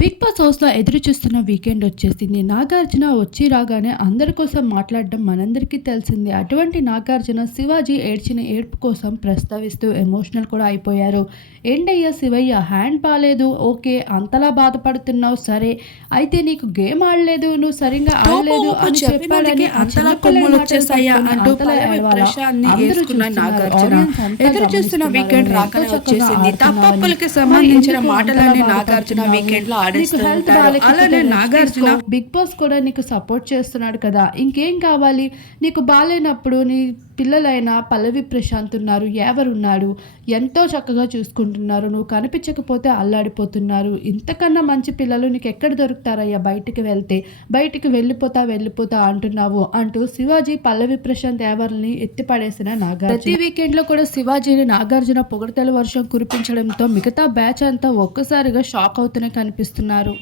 Big boss హౌస్లో ఎదురు చూస్తున్న వీకెండ్ వచ్చేసింది. నాగార్జున వచ్చి రాగానే అందరి కోసం మాట్లాడడం మనందరికీ తెలిసింది. అటువంటి నాగార్జున శివాజీ ఏడ్చిన ఏడ్పు కోసం ప్రస్తావిస్తూ ఎమోషనల్ కూడా అయిపోయారు. ఏంటయ్యా శివయ్య హ్యాండ్ బాగాలేదు. ఓకే అంతలా బాధపడుతున్నావు. సరే అయితే నీకు గేమ్ ఆడలేదు. నువ్వు సరిగ్గా ఆడలేదు అని చెప్పాడని అంతా ఎదురు చూస్తున్న. వీకెండ్ రాకనే వచ్చేసింది. తప్పప్పులకి సంబంధించిన మాటలన్నీ నాగార్జున? వీకెండ్లో అలానే నాగార్జున. బిగ్ బాస్ కూడా నీకు సపోర్ట్ చేస్తున్నాడు కదా. ఇంకేం కావాలి? నీకు బాగాలేనప్పుడు నీ పిల్లలైన పల్లవి ప్రశాంత్ ఉన్నారు ఎవరున్నారు ఎంతో చక్కగా చూసుకుంటున్నారు. నువ్వు కనిపించకపోతే అల్లాడిపోతున్నారు. ఇంతకన్నా మంచి పిల్లలు నీకు ఎక్కడ దొరుకుతారయ్యా బయటికి వెళ్తే? బయటికి వెళ్ళిపోతా వెళ్ళిపోతా అంటున్నావు అంటూ శివాజీ పల్లవి ప్రశాంత్ ఎవరిని ఎత్తిపడేసిన నాగార్జున. ప్రతి వీకెండ్లో కూడా శివాజీని నాగార్జున పొగడతల వర్షం కురిపించడంతో మిగతా బ్యాచ్ అంతా ఒక్కసారిగా షాక్ అవుతూనే కనిపిస్తున్నారు.